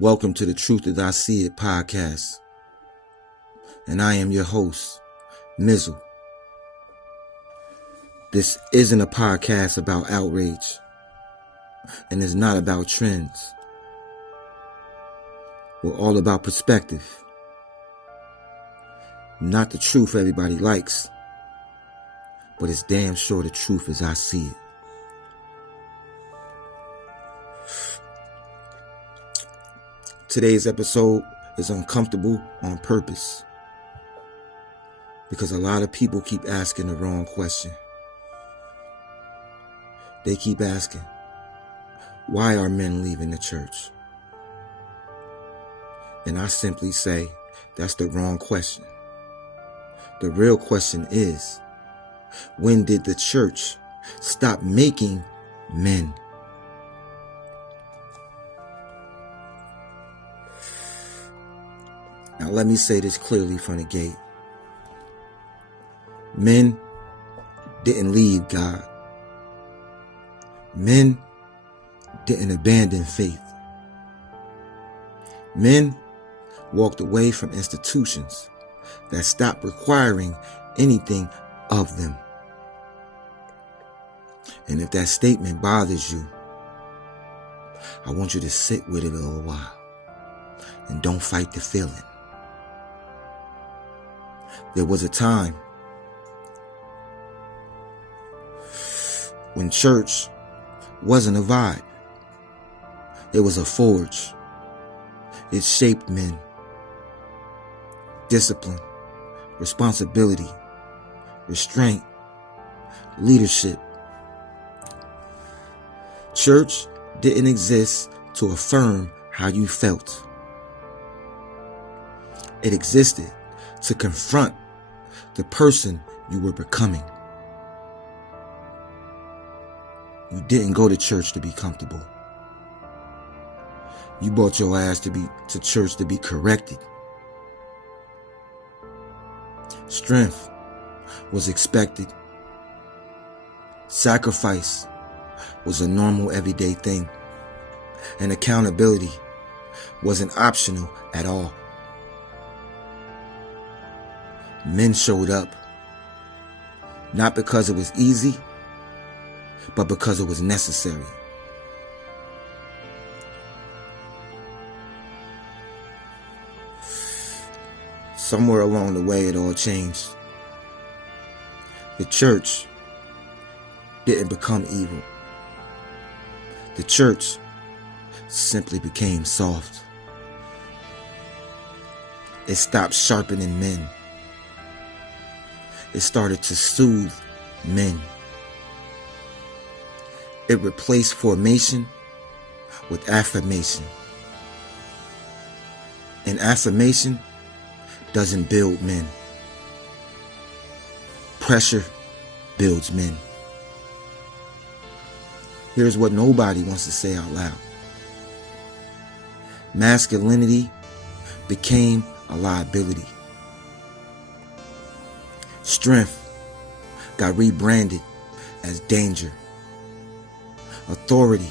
Welcome to the Truth as I See It podcast. And I am your host, MIZAL. This isn't a podcast about outrage, and it's not about trends. We're all about perspective. Not the truth everybody likes, but it's damn sure the truth as I see it. Today's episode is uncomfortable on purpose because a lot of people keep asking the wrong question. They keep asking, why are men leaving the church? And I simply say, that's the wrong question. The real question is, when did the church stop making men? Now let me say this clearly from the gate. Men didn't leave God. Men didn't abandon faith. Men walked away from institutions that stopped requiring anything of them. And if that statement bothers you, I want you to sit with it a little while and don't fight the feeling. There was a time when church wasn't a vibe. It was a forge. It shaped men. Discipline, responsibility, restraint, leadership. Church didn't exist to affirm how you felt. It existed to confront the person you were becoming. You didn't go to church to be comfortable. You brought your ass to church to be corrected. Strength was expected. Sacrifice was a normal everyday thing. And accountability wasn't optional at all. Men showed up, not because it was easy, but because it was necessary. Somewhere along the way, it all changed. The church didn't become evil. The church simply became soft. It stopped sharpening men. It started to soothe men. It replaced formation with affirmation. And affirmation doesn't build men. Pressure builds men. Here's what nobody wants to say out loud. Masculinity became a liability. Strength got rebranded as danger. Authority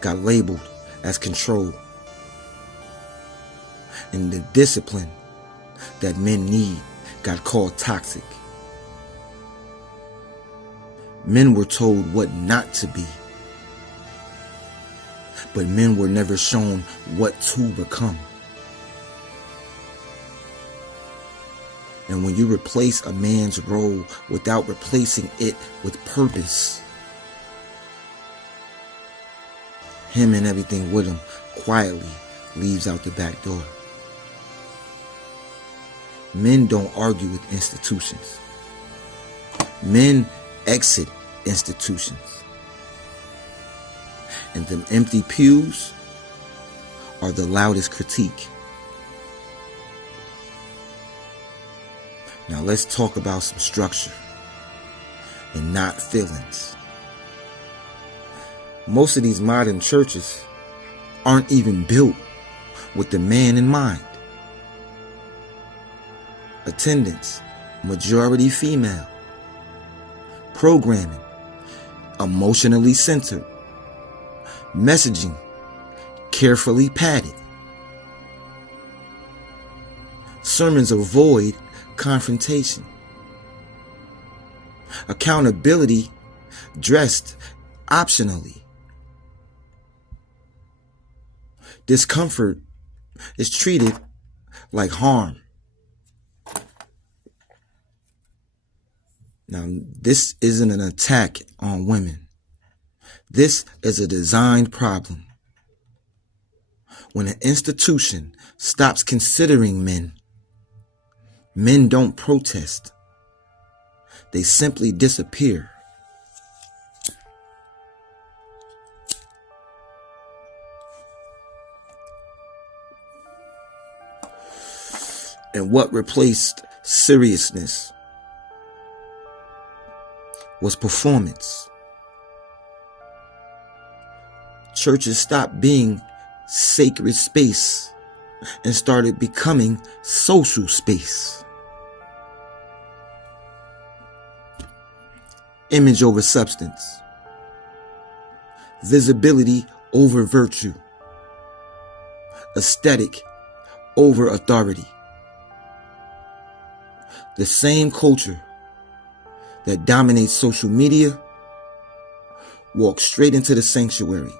got labeled as control. And the discipline that men need got called toxic. Men were told what not to be, but men were never shown what to become. And when you replace a man's role without replacing it with purpose, him and everything with him quietly leaves out the back door. Men don't argue with institutions. Men exit institutions. And them empty pews are the loudest critique. Now let's talk about some structure and not feelings. Most of these modern churches aren't even built with the man in mind. Attendance, majority female. Programming, emotionally centered. Messaging, carefully padded. Sermons avoid confrontation. Accountability dressed optionally. Discomfort is treated like harm. Now, this isn't an attack on women. This is a designed problem. When an institution stops considering men, men don't protest. They simply disappear. And what replaced seriousness was performance. Churches stopped being sacred space and started becoming social space. Image over substance. Visibility over virtue. Aesthetic over authority. The same culture that dominates social media walks straight into the sanctuary.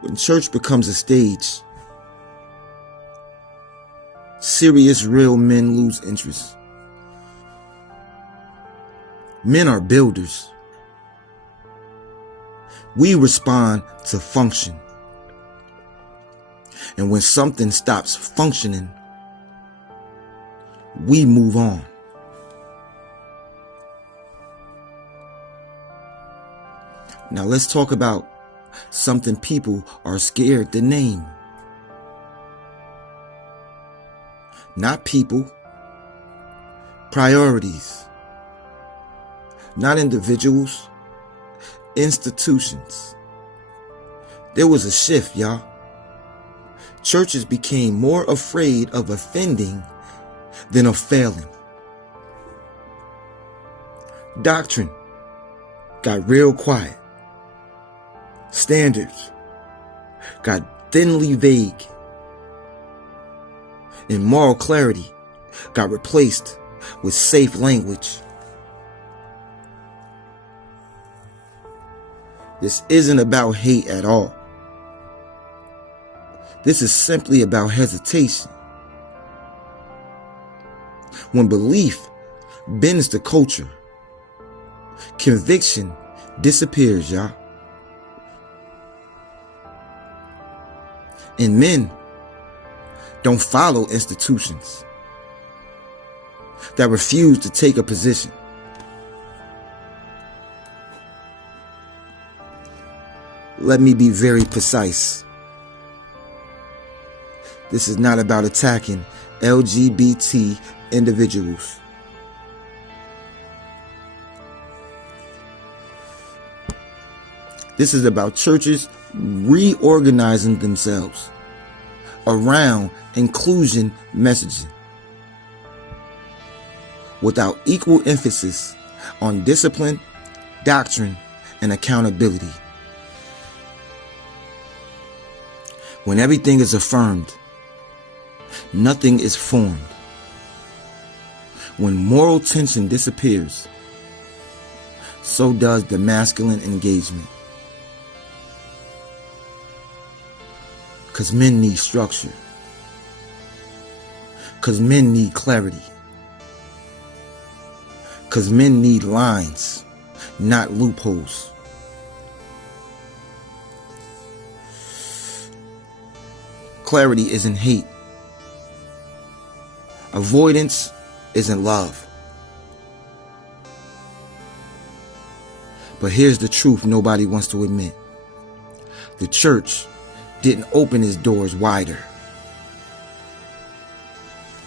When church becomes a stage, serious, real men lose interest. Men are builders. We respond to function. And when something stops functioning, we move on. Now let's talk about something people are scared to name. Not people, priorities. Not individuals, institutions. There was a shift, y'all. Churches became more afraid of offending than of failing. Doctrine got real quiet. Standards got thinly vague. And moral clarity got replaced with safe language. This isn't about hate at all. This is simply about hesitation. When belief bends the culture, conviction disappears, y'all. And men don't follow institutions that refuse to take a position. Let me be very precise. This is not about attacking LGBT individuals. This is about churches reorganizing themselves around inclusion messaging without equal emphasis on discipline, doctrine, and accountability. When everything is affirmed, nothing is formed. When moral tension disappears, so does the masculine engagement. Because men need structure. Because men need clarity. Because men need lines, not loopholes. Clarity isn't hate. Avoidance isn't love. But here's the truth nobody wants to admit. The church didn't open its doors wider.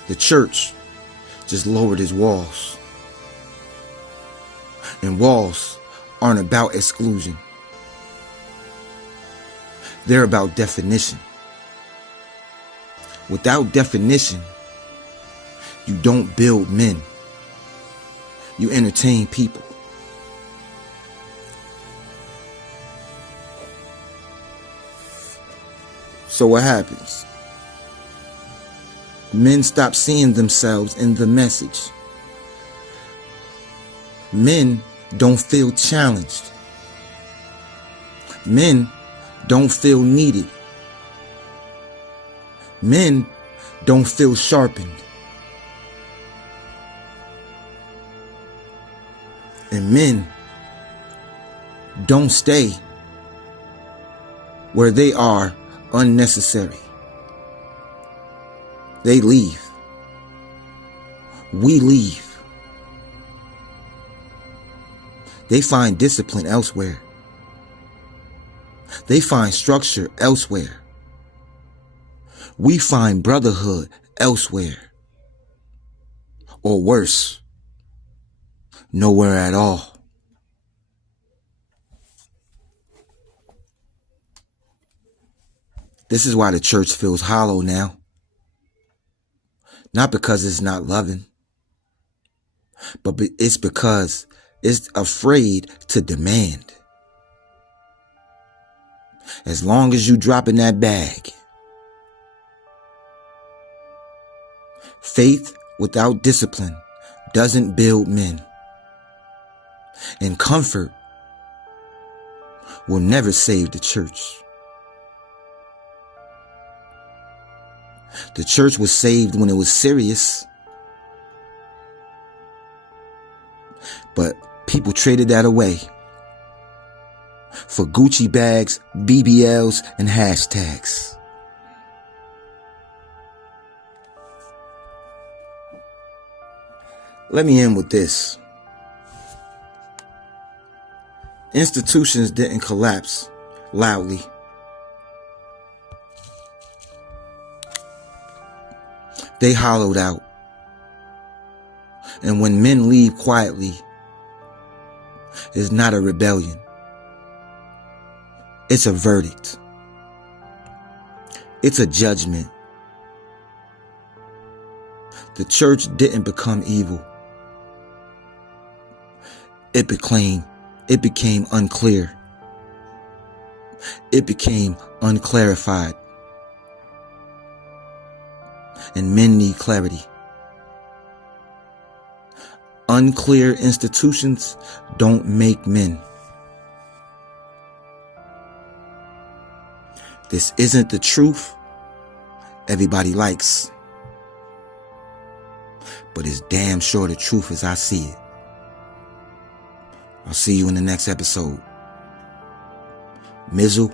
The church just lowered its walls. And walls aren't about exclusion. They're about definition. Without definition, you don't build men. You entertain people. So what happens? Men stop seeing themselves in the message. Men don't feel challenged. Men don't feel needed. Men don't feel sharpened. And men don't stay where they are unnecessary. They leave. We leave. They find discipline elsewhere. They find structure elsewhere. We find brotherhood elsewhere. Or worse, nowhere at all. This is why the church feels hollow now. Not because it's not loving, but it's because it's afraid to demand. As long as you drop in that bag, faith without discipline doesn't build men. And comfort will never save the church. The church was saved when it was serious. But people traded that away for Gucci bags, BBLs, and hashtags. Let me end with this. Institutions didn't collapse loudly. They hollowed out. And when men leave quietly, it's not a rebellion. It's a verdict. It's a judgment. The church didn't become evil. It became unclear. It became unclarified. And men need clarity. Unclear institutions don't make men. This isn't the truth everybody likes, but it's damn sure the truth as I see it. I'll see you in the next episode. MIZAL.